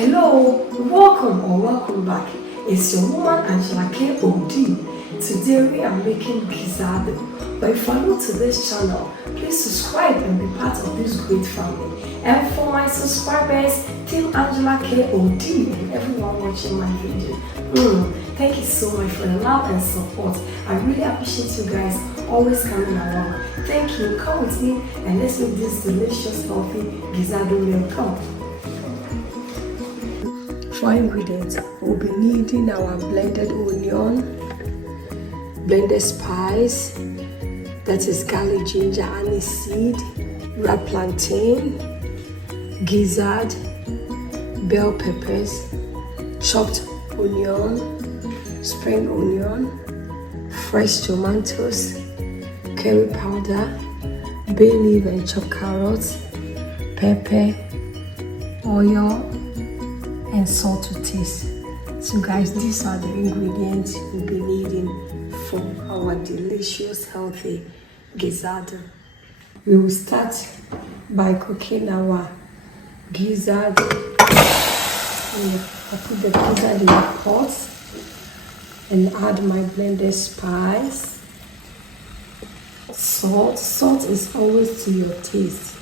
Hello, welcome back. It's your woman Angela KOD. Today we are making GIZDODO. But if you're new to this channel, please subscribe and be part of this great family. And for my subscribers, Team Angela KOD and everyone watching my video, thank you so much for the love and support. I really appreciate you guys always coming along. Thank you. Come with me and let's make this delicious, healthy GIZDODO meal. Come. For ingredients, we'll be needing our blended onion, blended spice, that is garlic, ginger, aniseed, red plantain, gizzard, bell peppers, chopped onion, spring onion, fresh tomatoes, curry powder, bay leaf and chopped carrots, pepper, oil, and salt to taste. So guys, these are the ingredients we'll be needing for our delicious healthy GIZDODO. We will start by cooking our gizzard. I put the gizzard in the pot and add my blended spice. Salt is always to your taste.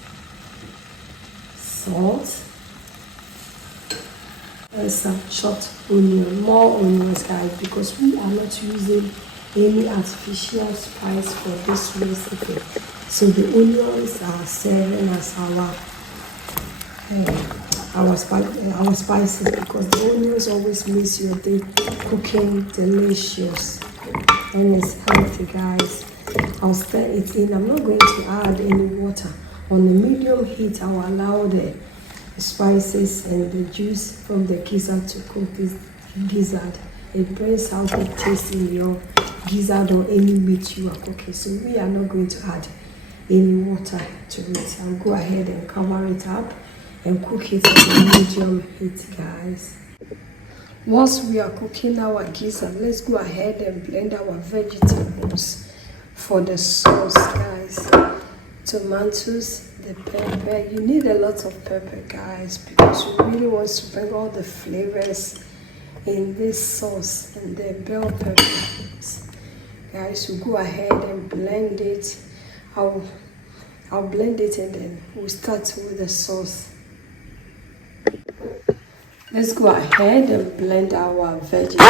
Salt and some chopped onion, more onions guys, because we are not using any artificial spice for this recipe. So the onions are serving as our spices, because the onions always makes your day cooking delicious and it's healthy guys. I'll stir it in. I'm not going to add any water. On the medium heat, I'll allow the spices and the juice from the gizzard to cook this gizzard. It brings out the taste in your gizzard or any meat you are cooking. So we are not going to add any water to it. I'll go ahead and cover it up and cook it at a medium heat guys. Once we are cooking our gizzard, let's go ahead and blend our vegetables for the sauce guys. Tomatoes, the pepper. You need a lot of pepper guys, because you really want to bring all the flavors in this sauce, and the bell peppers guys. We'll go ahead and blend it. I'll blend it and then we'll start with the sauce. Let's go ahead and blend our vegetables.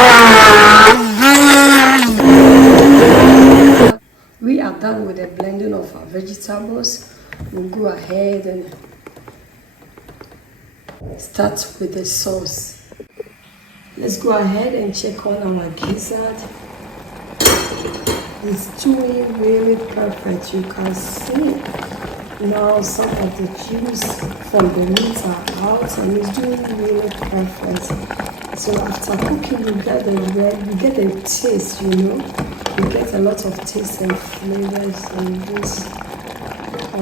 We are done with the blending of our vegetables. We'll go ahead and start with the sauce. Let's go ahead and check on our gizzard. It's doing really perfect. You can see now some of the juice from the meat are out and it's doing really perfect. So after cooking, you get the taste, you know. You get a lot of taste and flavors on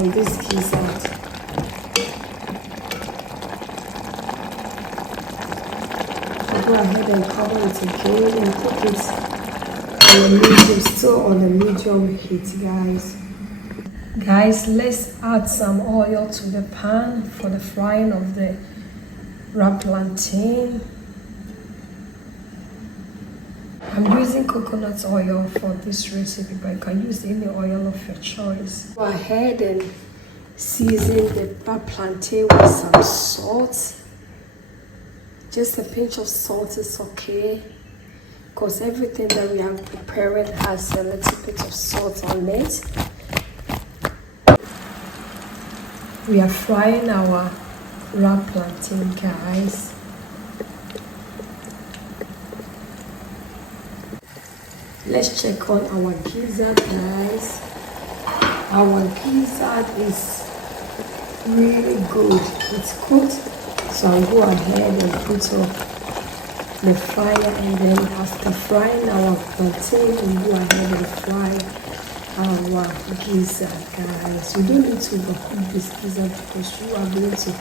this gizzard. I'll go ahead and cover it again and cook it on the medium, still on the medium heat guys. Guys, let's add some oil to the pan for the frying of the red plantain. I'm using coconut oil for this recipe, but you can use any oil of your choice. Go ahead and season the red plantain with some salt. Just a pinch of salt is okay, because everything that we are preparing has a little bit of salt on it. We are frying our red plantain guys. Let's check on our gizzard guys. Our gizzard is really good. It's cooked. So I'll go ahead and put off the fire, and then after frying our plantain, we'll go ahead and fry our gizzard guys. You don't need to overcook this gizzard, because you are going to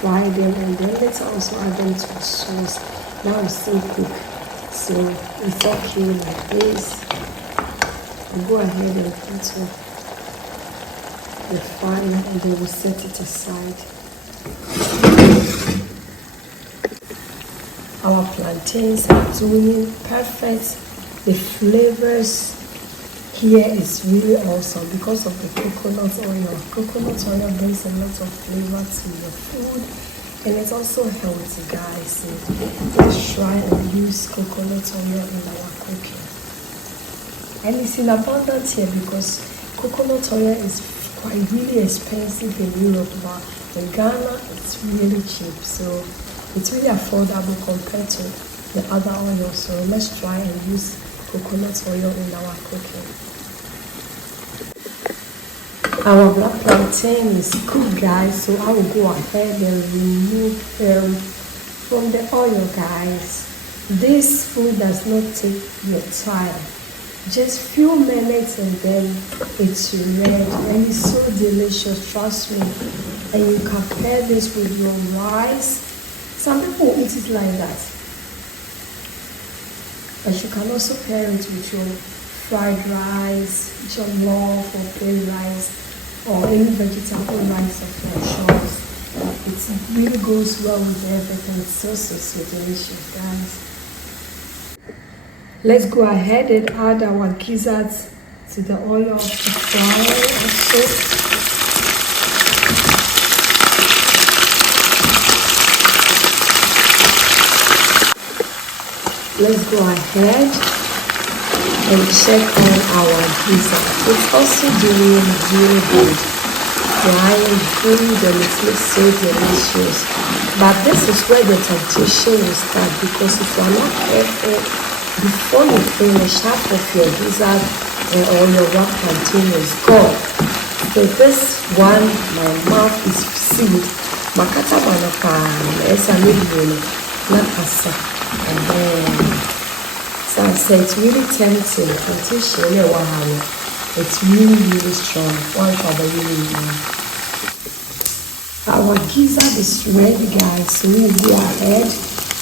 fry them and then let's also add them to the sauce. Now it's still cooked. So it's okay like this. I'll go ahead and put the fire and then we'll set it aside. Our plantains are doing perfect. The flavors here is really awesome because of the coconut oil. Coconut oil brings a lot of flavor to your food, and it's also healthy, guys. So let's try and use coconut oil in our cooking. And it's in abundance here because coconut oil is quite really expensive in Europe, but in Ghana it's really cheap. So it's really affordable compared to the other oils. So let's try and use coconut oil in our cooking. Our black plantain is cooked, guys, so I will go ahead and remove them from the oil, guys. This food does not take your time. Just few minutes and then it's ready, and it's so delicious, trust me. And you can pair this with your rice. Some people eat it like that, but you can also pair it with your fried rice, jollof or plain rice, or any vegetable rice of your choice. It really goes well with everything. It's so delicious, guys. Let's go ahead and add our gizzards to the oil of the fry also. Let's go ahead and check on our gizzard. It's also doing really good. Frying good, and it looks so delicious. But this is where the temptation will start, because if you are not careful, before you finish, half of your gizzard or your black plantain is gone. So this one, my mouth is sealed. Makata banaka, esa nilini, nakasa, and then so I say it's really tempting. It's really strong. Our gizzard is ready, guys. So we will go ahead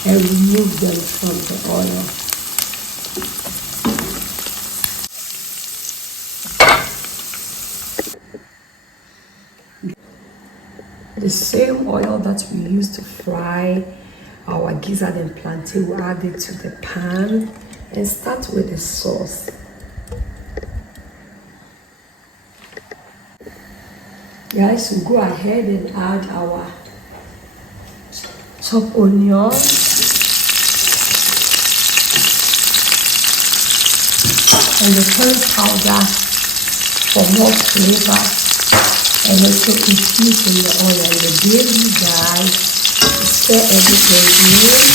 and remove them from the oil. The same oil that we used to fry our gizzard and plantain, we'll add it to the pan and start with the sauce. Guys, we'll go ahead and add our chopped onion, and the curry powder for more flavor, and also infuse in the oil. And the baby, guys, stir everything in.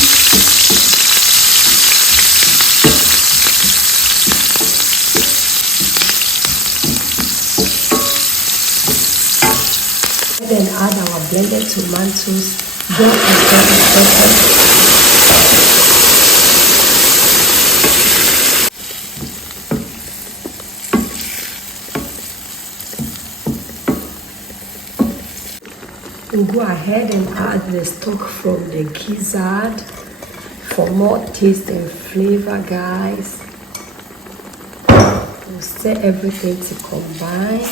Then add our blended tomatoes. Don't forget the pepper. We'll go ahead and add the stock from the gizzard for more taste and flavor, guys. We'll stir everything to combine.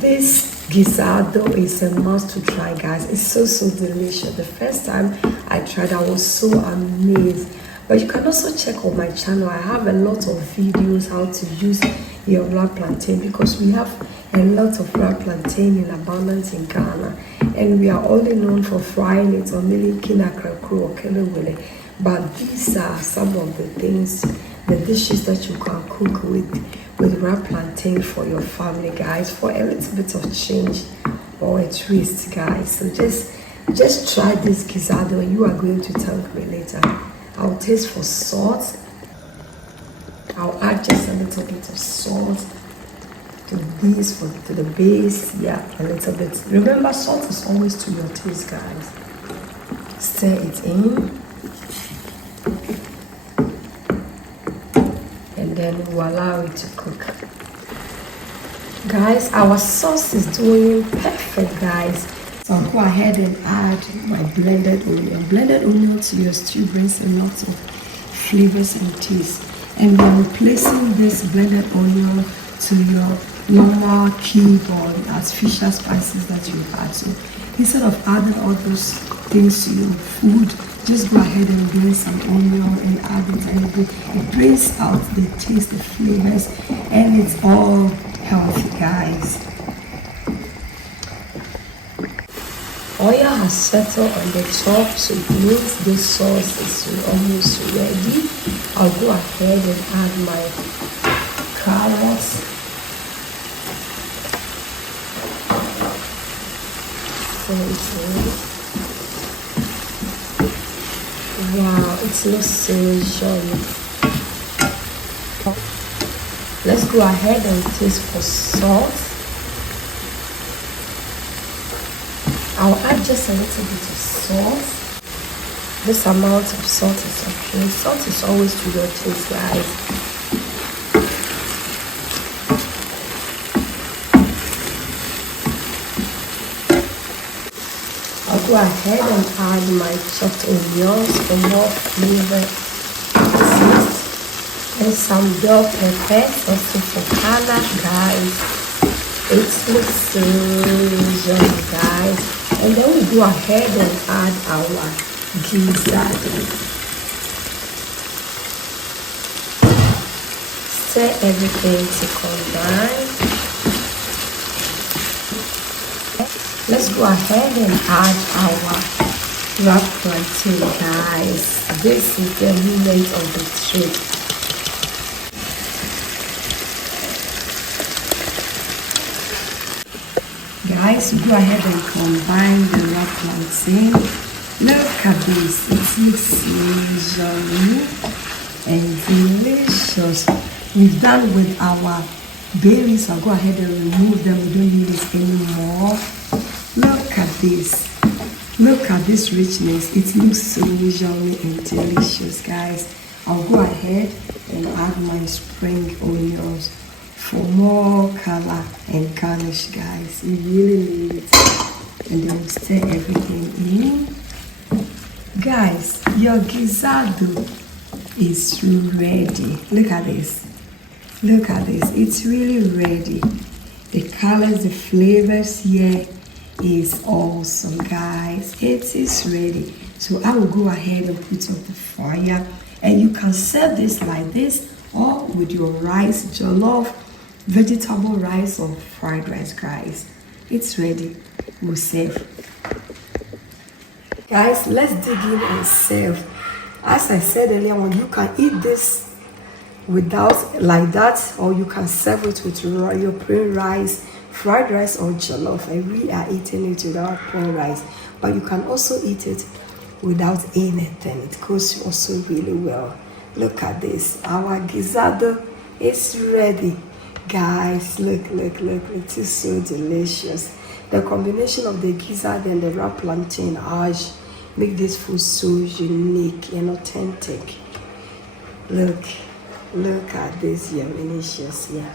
This GIZDODO is a must to try, guys. It's so delicious. The first time I tried, I was so amazed. But you can also check on my channel. I have a lot of videos how to use your black plantain, because we have a lot of black plantain in abundance in Ghana, and we are only known for frying it or making akrakro or kelewele. But these are some of the things, the dishes that you can cook with wrap plantain for your family, guys, for a little bit of change or a twist, guys. So just try this GIZDODO and you are going to thank me later. I'll taste for salt. I'll add just a little bit of salt to this, to the base. Yeah, a little bit. Remember, salt is always to your taste, guys. Stir it in. And then we'll allow it to cook. Guys, our sauce is doing perfect, guys. So I'll go ahead and add my blended onion. Blended onion to your stew brings a lot of flavors and taste. And we're replacing this blended onion to your normal cube or artificial spices that you add. So instead of adding all those things to your food, just go ahead and blend some onion and add it, and it brings out the taste, the flavors, and it's all healthy, guys. Oil has settled on the top, so it means this sauce is almost ready. I'll go ahead and add my carrots. Wow, it looks so yummy. Let's go ahead and taste for salt. I'll add just a little bit of salt. This amount of salt is okay. Salt is always to your taste, guys. I'll go ahead and add my chopped onions for more flavor and some bell pepper also for color, guys. It looks so yummy, guys. And then we go ahead and add our gizzard. Stir everything to combine. Let's go ahead and add our wrapped plantain, guys. This is the moment of the trick. Guys, go ahead and combine the wrapped plantain. Look at this, it looks so yummy and delicious. We've done with our berries. I'll go ahead and remove them. We don't need this anymore. Look at this. Look at this richness. It looks so yummy and delicious, guys. I'll go ahead and add my spring onions for more color and garnish, guys. We really need it. And then we stir everything in. Guys, your gizzardo is ready. Look at this. Look at this. It's really ready. The colors, the flavors here is awesome, guys. It is ready. So I will go ahead and put up the fire, and you can serve this like this or with your rice, jollof, vegetable rice or fried rice, guys. It's ready. We'll serve. Guys, let's dig in and serve. As I said earlier on, you can eat this without like that, or you can serve it with your plain rice, fried rice or jollof. And we are eating it without plain rice, but you can also eat it without anything. It goes also really well. Look at this. Our gizzardo is ready. Guys, look, it is so delicious. The combination of the gizzard and the wrapped plantain make this food so unique and authentic. Look at this yumminicious here.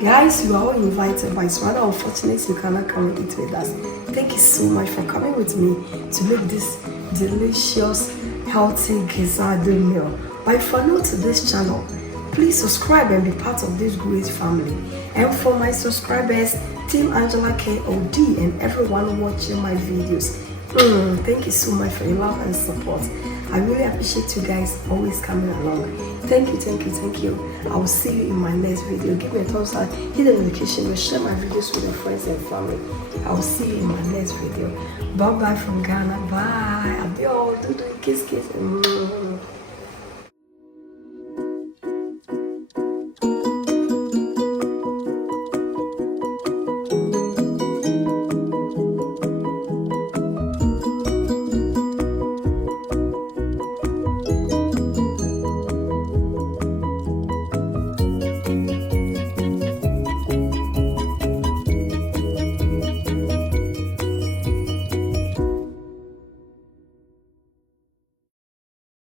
Guys, you are all invited, but it's rather unfortunate you cannot come and eat with us. Thank you so much for coming with me to make this delicious, healthy gizzardo meal. But if you're new to this channel, please subscribe and be part of this great family. And for my subscribers, Team Angela KOD and everyone watching my videos, thank you so much for your love and support. I really appreciate you guys always coming along. Thank you. I will see you in my next video. Give me a thumbs up, hit the notification, and share my videos with your friends and family. I will see you in my next video. Bye bye from Ghana. Bye. Adio. Dodo. Kiss.